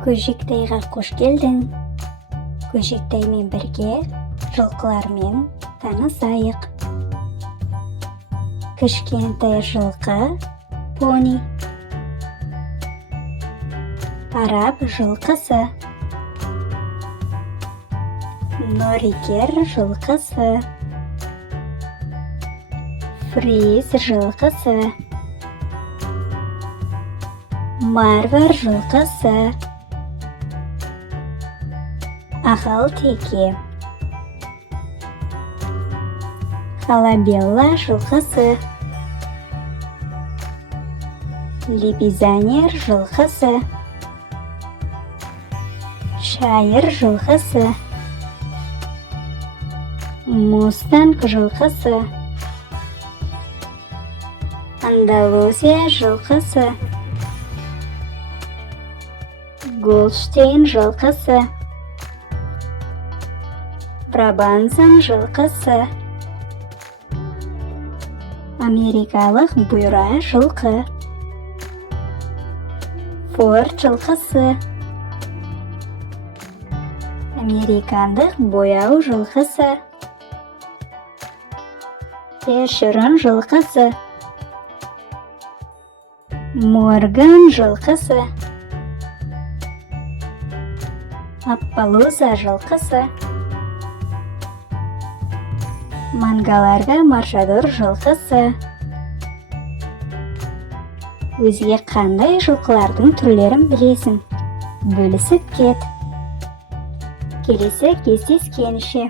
Көжектайға қош келдің. Көжектаймен бірге жылқылармен танысайық. Кішкентай жылқы пони. Араб жылқысы. Норикер жылқысы. Фриз жылқысы. Марвар жылқысы. Ахалтеке. Халабелла жылқысы. Лебезанер жылқысы. Шайыр жылқысы. Мустанг жылқысы. Андалузия жылқысы. Голштейн жылқысы. Брабансан жылқысы. Америкалық бұйра жылқы. Форд жылқысы. Американдық бояу жылқысы. Эшерон жылқысы. Морган жылқысы. Аппалуза жылқысы. Мангаларга маршадор жылқысы. Өзге қандай жылқылардың түрлерін білесің? Бөлісіп кет. Келесі кездескенше.